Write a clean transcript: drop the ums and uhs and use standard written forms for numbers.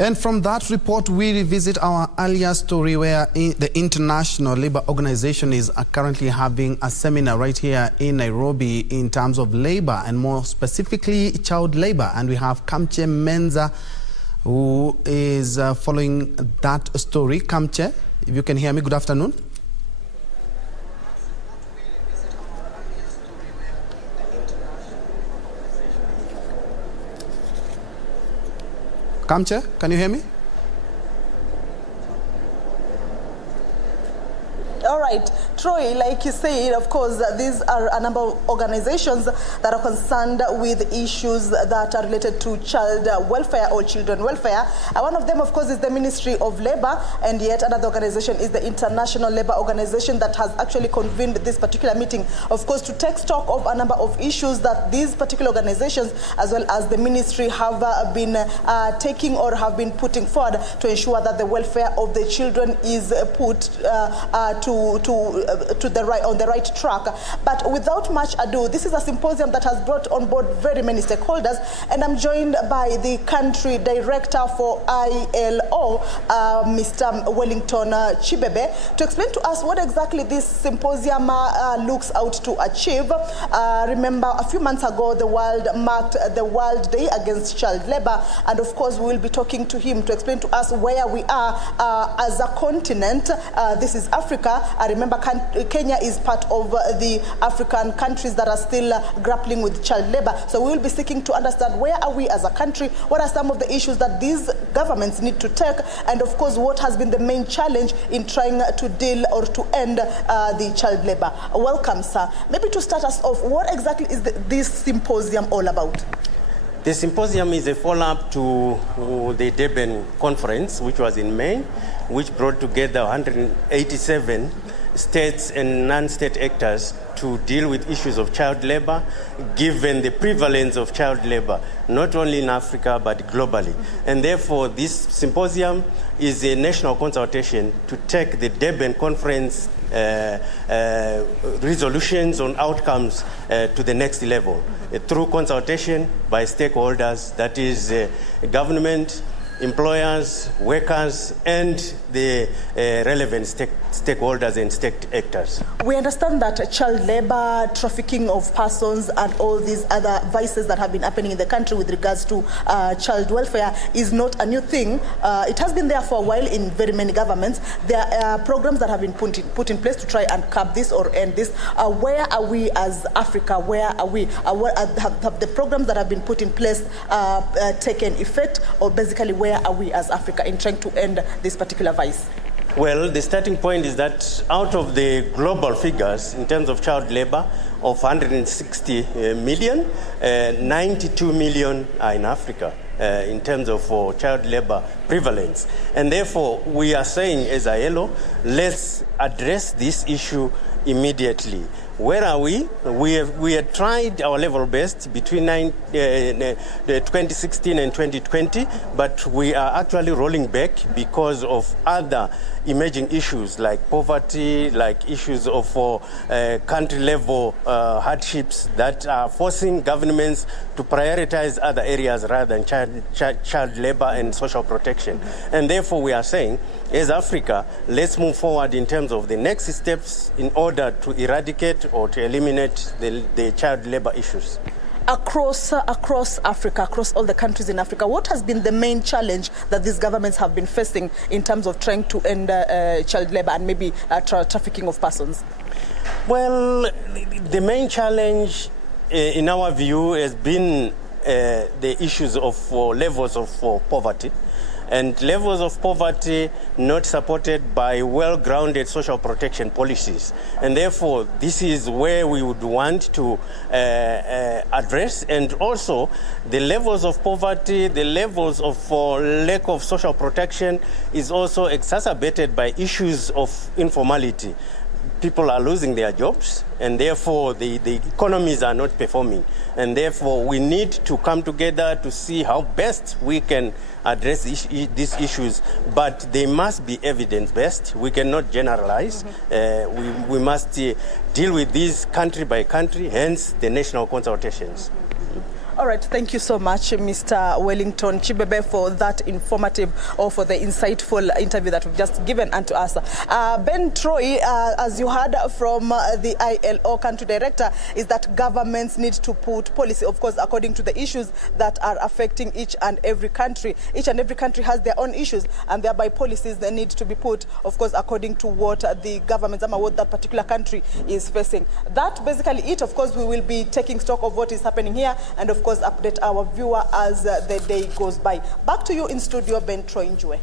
And from that report, we revisit our earlier story where the International Labour Organization is currently having a seminar right here in Nairobi in terms of labour and more specifically child labour. And we have Kamche Menza who is following that story. Kamche, if you can hear me, good afternoon. Kamche, can you hear me? All right, Troy, like you said, of course, these are a number of organizations that are concerned with issues that are related to child welfare or children welfare. One of them, of course, is the Ministry of Labour, and yet another organization is the International Labour Organization that has actually convened this particular meeting, of course, to take stock of a number of issues that these particular organizations, as well as the ministry, have been taking or have been putting forward to ensure that the welfare of the children is put on the right track. But without much ado, this is a symposium that has brought on board very many stakeholders, and I'm joined by the country director for ILO, Mr. Wellington Chibebe, to explain to us what exactly this symposium looks out to achieve. Remember, a few months ago, the world marked the World Day Against Child Labour, and of course, we will be talking to him to explain to us where we are as a continent. This is Africa. I remember Kenya is part of the African countries that are still grappling with child labor. So we will be seeking to understand where are we as a country, what are some of the issues that these governments need to take, and of course what has been the main challenge in trying to deal or to end the child labor. Welcome, sir. Maybe to start us off, what exactly is this symposium all about? The symposium is a follow-up to the Durban conference, which was in May, which brought together 187 states and non-state actors to deal with issues of child labor, given the prevalence of child labor, not only in Africa, but globally. And therefore, this symposium is a national consultation to take the Durban conference resolutions on outcomes to the next level through consultation by stakeholders, that is government, employers, workers, and the relevant stakeholders and state actors. We understand that child labor, trafficking of persons, and all these other vices that have been happening in the country with regards to child welfare is not a new thing. It has been there for a while in very many governments. There are programs that have been put in place to try and curb this or end this. Where are we as Africa? Where are we? Have the programs that have been put in place taken effect, or basically where are we as Africa in trying to end this particular vice? Well, the starting point is that out of the global figures in terms of child labor of 160 million, 92 million are in Africa in terms of child labor prevalence. And therefore, we are saying as ILO, let's address this issue immediately. Where are we? We have tried our level best between 2016 and 2020, but we are actually rolling back because of other emerging issues like poverty, like issues of country-level hardships that are forcing governments to prioritize other areas rather than child labor and social protection. And therefore, we are saying, as Africa, let's move forward in terms of the next steps in order to eradicate or to eliminate the child labor issues. Across Africa, across all the countries in Africa, what has been the main challenge that these governments have been facing in terms of trying to end child labor and maybe trafficking of persons? Well, the main challenge, in our view, has been the issues of levels of poverty. And levels of poverty not supported by well-grounded social protection policies. And therefore, this is where we would want to address. And also, the levels of poverty, the levels of lack of social protection is also exacerbated by issues of informality. People are losing their jobs, and therefore the economies are not performing. And therefore, we need to come together to see how best we can address these issues, but they must be evidence-based. We cannot generalize. We must deal with these country by country, hence the national consultations. All right, thank you so much, Mr. Wellington Chibebe, for that informative or for the insightful interview that we've just given unto us. Ben Troy, as you heard from the ILO country director, is that governments need to put policy, of course, according to the issues that are affecting each and every country. Each and every country has their own issues, and thereby policies that need to be put, of course, according to what the governments, what that particular country is facing. That basically it. Of course, we will be taking stock of what is happening here, and of course, update our viewer as the day goes by. Back to you in studio, Ben Troy Njue.